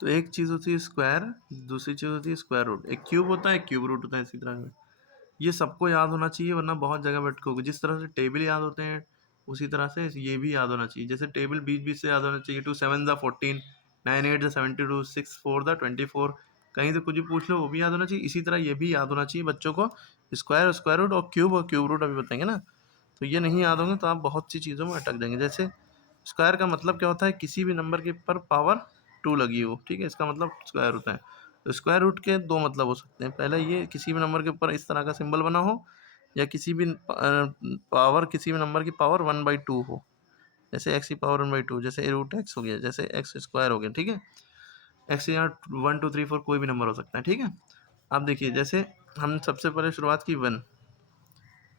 तो एक चीज़ होती है स्क्वायर, दूसरी चीज़ होती है स्क्वायर रूट। एक क्यूब होता है, एक क्यूब रूट होता है, इसी तरह से। ये सबको याद होना चाहिए, वरना बहुत जगह भटकोगे। जिस तरह से टेबल याद होते हैं उसी तरह से ये भी याद होना चाहिए। जैसे टेबल बीच बीच से याद होना चाहिए, 2 7 ज़ा 14, 9 8 ज़ा 72, 6 4 ज़ा 24। कहीं से कुछ भी पूछ लो वो भी याद होना चाहिए। इसी तरह ये भी याद होना चाहिए बच्चों को, स्क्वायर और स्क्वायर रूट और क्यूब रूट अभी बताएंगे ना। तो ये नहीं याद होंगे तो आप बहुत सी चीज़ों में अटक जाएंगे। जैसे स्क्वायर का मतलब क्या होता है, किसी भी नंबर के पर पावर 2 लगी हो, ठीक है, इसका मतलब स्क्वायर होता है। तो स्क्वायर रूट के दो मतलब हो सकते हैं। पहला ये, किसी भी नंबर के ऊपर इस तरह का सिंबल बना हो, या किसी भी किसी भी नंबर की पावर 1/2 हो। जैसे एक्स की पावर 1/2, जैसे रूट एक्स हो गया, जैसे एक्स स्क्वायर हो गया, ठीक है। एक्स यहाँ 1 2 3 4 कोई भी नंबर हो सकता है, ठीक है। अब देखिए, जैसे हम सबसे पहले शुरुआत की 1,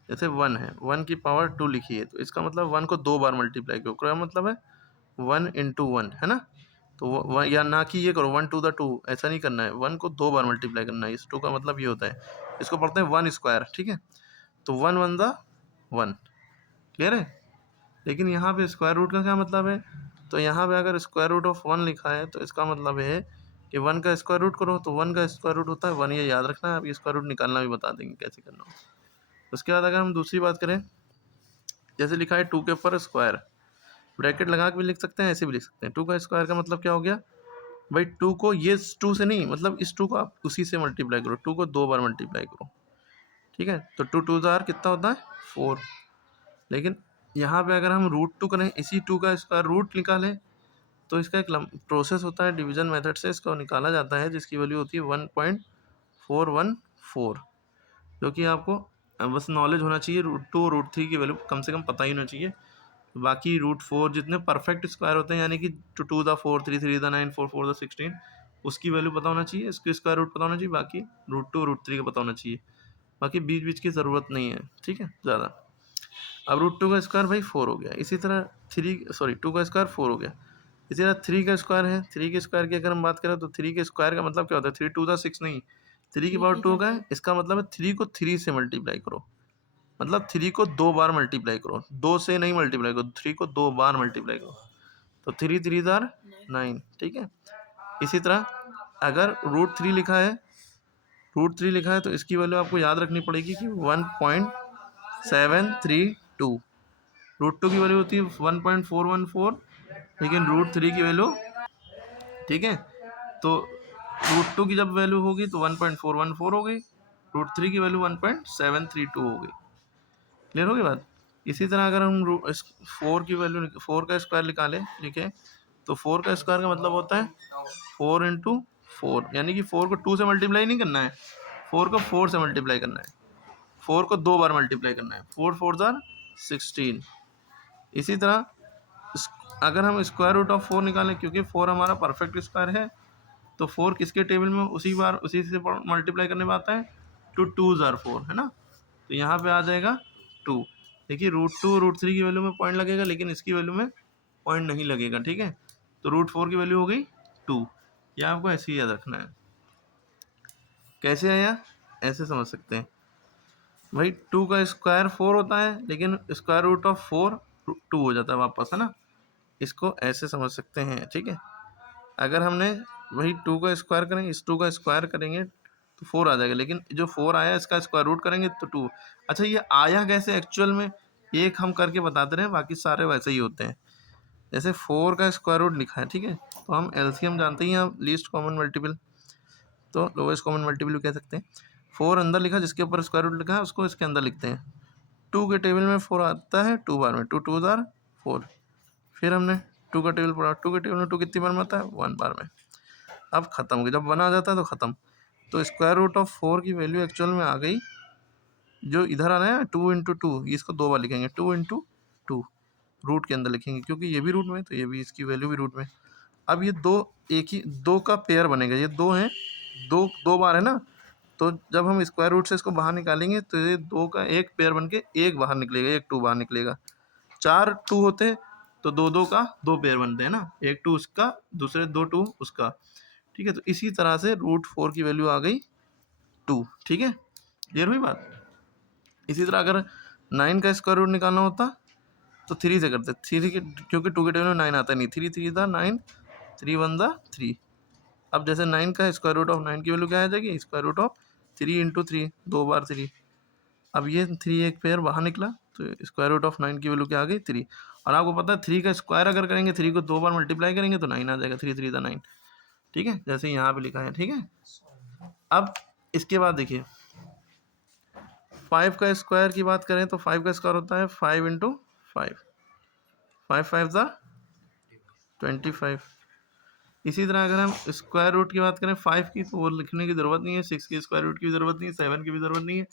जैसे 1 है, 1 की पावर 2 लिखी है, तो इसका मतलब 1 को 2 बार मल्टीप्लाई करो। क्या मतलब है, 1 इंटू 1, है ना। तो वो या ना कि ये करो 1 टू द 2, ऐसा नहीं करना है, 1 को 2 बार मल्टीप्लाई करना है। इस 2 का मतलब ये होता है, इसको पढ़ते हैं 1 स्क्वायर, ठीक है। तो 1 1 द 1, क्लियर है। लेकिन यहाँ पे स्क्वायर रूट का क्या मतलब है, तो यहाँ पे अगर स्क्वायर रूट ऑफ 1 लिखा है तो इसका मतलब है कि 1 का स्क्वायर रूट करो, तो 1 का स्क्वायर रूट होता है 1, ये याद रखना है। अभी स्क्वायर रूट निकालना भी बता देंगे कैसे करना हो। उसके बाद अगर हम दूसरी बात करें, जैसे लिखा है 2 के ऊपर स्क्वायर, ब्रैकेट लगा के भी लिख सकते हैं, ऐसे भी लिख सकते हैं। 2 का स्क्वायर का मतलब क्या हो गया भाई, 2 को ये 2 से नहीं, मतलब इस 2 को आप उसी से मल्टीप्लाई करो, 2 को 2 बार मल्टीप्लाई करो, ठीक है। तो 2 2 ज़ार कितना होता है 4। लेकिन यहाँ पे अगर हम रूट 2 करें, इसी 2 का स्क्वायर रूट निकालें, तो इसका एक प्रोसेस होता है, डिवीजन मेथड से इसको निकाला जाता है, जिसकी वैल्यू होती है 1.414, जो कि आपको बस नॉलेज होना चाहिए। रूट 2 और रूट 3 की वैल्यू कम से कम पता ही होना चाहिए। बाकी रूट 4 जितने परफेक्ट स्क्वायर होते हैं, यानी कि 2 2 द 4, 3 3 द 9, 4 4 द 16, उसकी वैल्यू पता होना चाहिए, इसके स्क्वायर रूट पता होना चाहिए। बाकी रूट 2 रूट 3 का पता होना चाहिए। बाकी बीच बीच की ज़रूरत नहीं है, ठीक है, ज़्यादा। अब रूट 2 का स्क्वायर भाई 4 हो गया। इसी तरह 2 का स्क्वायर 4 हो गया। इसी तरह 3 का स्क्वायर है, 3 के स्क्वायर की अगर हम बात करें तो 3 के स्क्वायर का मतलब क्या होता है, 3 2 द 6 नहीं, 3 की पावर 2 होगा, इसका मतलब है 3 को 3 से मल्टीप्लाई करो, मतलब 3 को 2 बार मल्टीप्लाई करो, 2 से नहीं मल्टीप्लाई करो, 3 को 2 बार मल्टीप्लाई करो। तो 3 3 ज़ार 9, ठीक है। इसी तरह अगर रूट 3 लिखा है तो इसकी वैल्यू आपको याद रखनी पड़ेगी कि 1.732। रूट 2 की वैल्यू होती है 1.414, लेकिन रूट 3 की वैल्यू, ठीक है। तो रूट 2 की जब वैल्यू होगी तो 1.414 हो गई, रूट 3 की वैल्यू 1.732 हो गई। क्लियर होगी बात। इसी तरह अगर हम 4 की वैल्यू, 4 का स्क्वायर निकालें, लिखें, तो 4 का स्क्वायर का मतलब होता है 4 इंटू 4, यानी कि 4 को 2 से मल्टीप्लाई नहीं करना है, 4 को 4 से मल्टीप्लाई करना है, 4 को 2 बार मल्टीप्लाई करना है, 4 4 ज़ार 16। इसी तरह अगर हम स्क्वायर रूट ऑफ 4 निकालें, क्योंकि 4 हमारा परफेक्ट स्क्वायर है, तो 4 किसके टेबल में उसी से मल्टीप्लाई करने में आता है, 2 2 ज़ार 4, है ना। तो यहाँ पे आ जाएगा 2। देखिए रूट 2 रूट 3 की वैल्यू में पॉइंट लगेगा, लेकिन इसकी वैल्यू में पॉइंट नहीं लगेगा, ठीक है। तो रूट 4 की वैल्यू हो गई 2। यह आपको ऐसे ही याद रखना है। कैसे आया, ऐसे समझ सकते हैं भाई, 2 का स्क्वायर 4 होता है, लेकिन स्क्वायर रूट ऑफ 4 2 हो जाता है वापस, है ना। इसको ऐसे समझ सकते हैं, ठीक है। अगर हमने वही 2 का स्क्वायर करें, इस 2 का स्क्वायर करेंगे तो 4 आ जाएगा, लेकिन जो 4 आया इसका स्क्वायर रूट करेंगे तो 2। अच्छा, ये आया कैसे एक्चुअल में, एक हम करके बताते रहे, बाकी सारे वैसे ही होते हैं। जैसे 4 का स्क्वायर रूट लिखा है, ठीक है, तो हम एलसीएम जानते ही हैं, लीस्ट कॉमन मल्टीपल, तो लोवेस्ट कॉमन मल्टीपल भी कह सकते हैं। 4 अंदर लिखा, जिसके ऊपर स्क्वायर रूट लिखा है उसको इसके अंदर लिखते हैं। 2 के टेबल में 4 आता है 2 बार में, 2 2 ज़ार 4। फिर हमने 2 का टेबल पढ़ा, 2 के टेबल में 2 कितनी बार में आता है, 1 बार में। अब ख़त्म हो गई, जब 1 आ जाता है तो ख़त्म। तो स्क्वायर रूट ऑफ 4 की वैल्यू एक्चुअल में आ गई, जो इधर आ रहा है 2 इंटू 2, इसको 2 बार लिखेंगे, 2 इंटू 2 रूट के अंदर लिखेंगे, क्योंकि ये भी रूट में, तो ये भी, इसकी वैल्यू भी रूट में। अब ये दो, एक ही दो का पेयर बनेगा, ये 2 हैं, 2 2 बार है ना। तो जब हम स्क्वायर रूट से इसको बाहर निकालेंगे तो ये 2 का एक पेयर बन के एक बाहर निकलेगा, एक 2 बाहर निकलेगा। 4 2 होते तो 2 2 का 2 पेयर बनते हैं ना, एक 2 उसका, दूसरे 2 2 उसका, ठीक है। तो इसी तरह से रूट 4 की वैल्यू आ गई 2, ठीक है। क्लियर हुई बात। इसी तरह अगर 9 का स्क्वायर रूट निकालना होता तो 3 से करते, 3 के, क्योंकि 2 के टेबल में 9 आता नहीं, 3 3 ज़ा 9, 3 1 ज़ा 3, अब जैसे 9 का स्क्वायर रूट ऑफ 9 की वैल्यू क्या आ जाएगी, स्क्वायर रूट ऑफ 3 इंटू 3, 2 बार 3। अब ये 3 एक पेयर बाहर निकला तो स्क्वायर रूट ऑफ 9 की वैल्यू क्या आ गई, 3। और आपको पता है 3 का स्क्वायर अगर करेंगे, 3 को 2 बार मल्टीप्लाई करेंगे तो 9 आ जाएगा, 3 3 9। ठीक है, जैसे यहाँ पे लिखा है। ठीक है, अब इसके बाद देखिए 5 का स्क्वायर की बात करें तो 5 का स्क्वायर होता है 5 इंटू 5, 5 5 ज़ा 25। इसी तरह अगर हम स्क्वायर रूट की बात करें 5 की तो वो लिखने की ज़रूरत नहीं है, 6 की स्क्वायर रूट की ज़रूरत नहीं है, 7 की भी ज़रूरत नहीं है,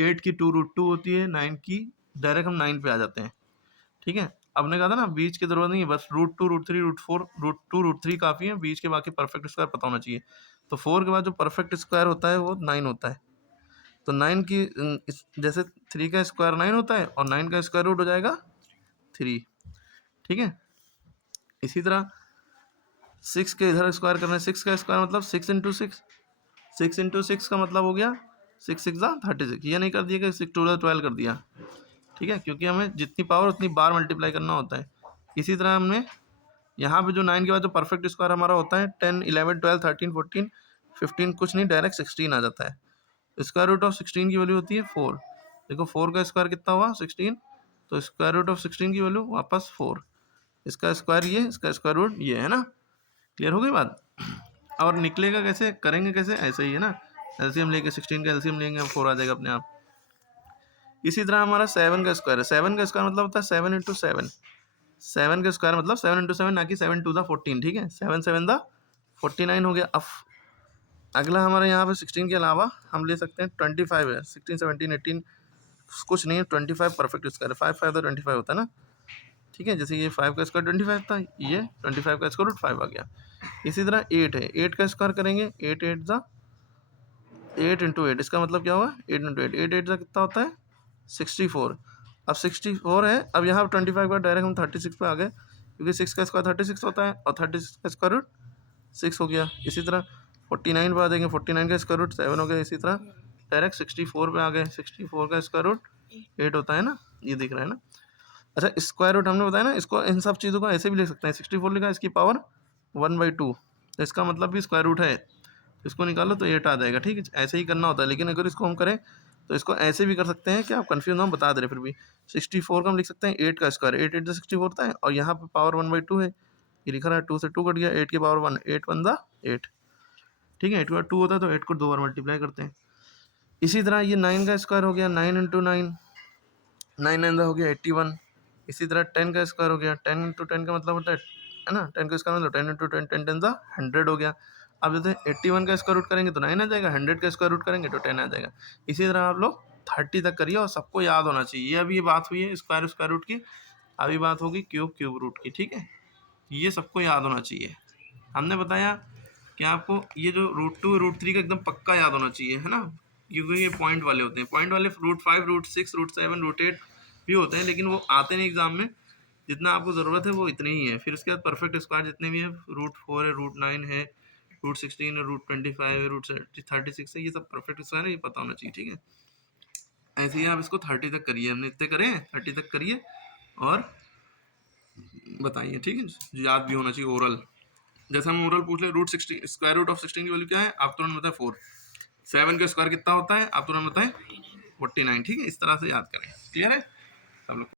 8 की 2√2 होती है, 9 की डायरेक्ट हम 9 पे आ जाते हैं। ठीक है, अब ने कहा था ना बीच की ज़रूरत नहीं है, बस √2 √3 √4 √2 √3 काफ़ी है, बीच के बाकी परफेक्ट स्क्वायर पता होना चाहिए। तो 4 के बाद जो परफेक्ट स्क्वायर होता है वो 9 होता है। तो 9 की जैसे 3 का स्क्वायर 9 होता है और 9 का स्क्वायर रूट हो जाएगा 3। ठीक है, इसी तरह 6 के इधर स्क्वायर करना है, 6 का स्क्वायर मतलब 6 इंटू 6, 6 इंटू 6 का मतलब हो गया 6 6 36। ये नहीं कर दिया कि 6 2 12 कर दिया। ठीक है, क्योंकि हमें जितनी पावर उतनी बार मल्टीप्लाई करना होता है। इसी तरह हमने यहाँ पे जो 9 के बाद जो परफेक्ट स्क्वायर हमारा होता है 10 11 12 13 14 15 कुछ नहीं, डायरेक्ट 16 आ जाता है। स्क्वायर रूट ऑफ 16 की वैल्यू होती है 4। देखो 4 का स्क्वायर कितना हुआ 16, तो स्क्वायर रूट ऑफ 16 की वैल्यू वापस 4। इसका स्क्वायर ये, इसका स्क्वायर रूट ये है ना। क्लियर हो गई बात। और निकलेगा कैसे, करेंगे कैसे, ऐसे ही है ना, एलसीएम लेके 16 का एलसीएम लेंगे 4 आ जाएगा अपने आप। इसी तरह हमारा 7 का स्क्वायर है, 7 का स्क्वायर मतलब होता है 7 इंटू 7, 7 का स्क्वायर मतलब 7 इंटू 7 ना कि 7 2 14। ठीक है, 7 7 49 हो गया। अब अगला हमारे यहाँ पे 16 के अलावा हम ले सकते हैं 25 है, 16 17 18 कुछ नहीं है, 25 परफेक्ट स्क्वायर है, 5 5 तो 25 होता है ना। ठीक है, जैसे ये 5 का स्क्वायर 25 था, ये 25 का स्क्वायर रूट 5 आ गया। इसी तरह 8 है, 8 का स्क्वायर करेंगे 8 8 ज़ा 8 इंटू 8, इसका मतलब क्या हुआ 8 इंटू 8, 8 8 ज़ा कितना होता है 64। अब 64 है, अब यहाँ 25 का डायरेक्ट हम 36 पे आ गए, क्योंकि 6 का स्क्वायर 36 होता है और 36 का स्क्वायर रूट 6 हो गया। इसी तरह 49 पे आ जाएंगे, 49 का स्क्वायर रूट 7 हो गया। इसी तरह डायरेक्ट 64 पे आ गए, 64 का स्क्वायर रूट 8 होता है ना, ये दिख रहा है ना। अच्छा, स्क्वायर रूट हमने बताया ना, इसको इन सब चीज़ों को ऐसे भी लिख सकते हैं, 64 लिखा है इसकी पावर 1/2, तो इसका मतलब भी स्क्वायर रूट है, इसको निकालो तो 8 आ जाएगा। ठीक है, ऐसे ही करना होता है, लेकिन अगर इसको हम करें तो इसको ऐसे भी कर सकते हैं कि आप कन्फ्यूज ना हो, बता दे रहे फिर भी। 64 का हम लिख सकते हैं 8 का स्क्वायर, 8 8 से 64 होता है, और यहाँ पे पावर 1/2 है, ये लिखा रहा है 2 से 2 कट गया, 8 की पावर 1, 8 1 8। ठीक है, 8 के बाद 2 होता है तो 8 को 2 बार मल्टीप्लाई करते हैं। इसी तरह ये 9 का स्क्वायर हो गया 9 इंटू 9, 9 9 हो गया 81। इसी तरह 10 का स्क्वायर हो गया 10 इंटू 10 का मतलब होता है ना, 10 का स्क्वायर मतलब 10 इंटू 10 10 10 100 हो गया। अब जैसे 81 का स्क्वायर रूट करेंगे तो 9 आ जाएगा, 100 का स्क्वायर रूट करेंगे तो 10 आ जाएगा। इसी तरह आप लोग 30 तक करिए और सबको याद होना चाहिए। ये अभी ये बात हुई है स्क्वायर स्क्वायर रूट की, अभी बात होगी क्यूब क्यूब रूट की। ठीक है, ये सबको याद होना चाहिए। हमने बताया कि आपको ये जो √2 √3 का एकदम पक्का याद होना चाहिए, है ना, क्योंकि ये पॉइंट वाले होते हैं। पॉइंट वाले √5 √6 √7 √8 भी होते हैं, लेकिन वो आते नहीं एग्जाम में। जितना आपको ज़रूरत है वो इतने ही है। फिर उसके बाद परफेक्ट स्क्वायर जितने भी हैं, √4 है, √9 है, √16 है, √25 है, √36 है, ये सब परफेक्ट स्क्वायर है, ये पता होना चाहिए। ठीक है, ऐसे ही आप इसको 30 तक करिए, हमने इतने करे हैं, 30 तक करिए और बताइए। ठीक है, जो याद भी होना चाहिए ओरल। जैसे हम ओरल पूछ ले √16 स्क्वायर रूट ऑफ 16 की वैल्यू क्या है, आप तुरंत बताएं 4। 7 का स्क्वायर कितना होता है, आप तुरंत बताएं 49। ठीक है, इस तरह से याद करें। क्लियर है सब लोग।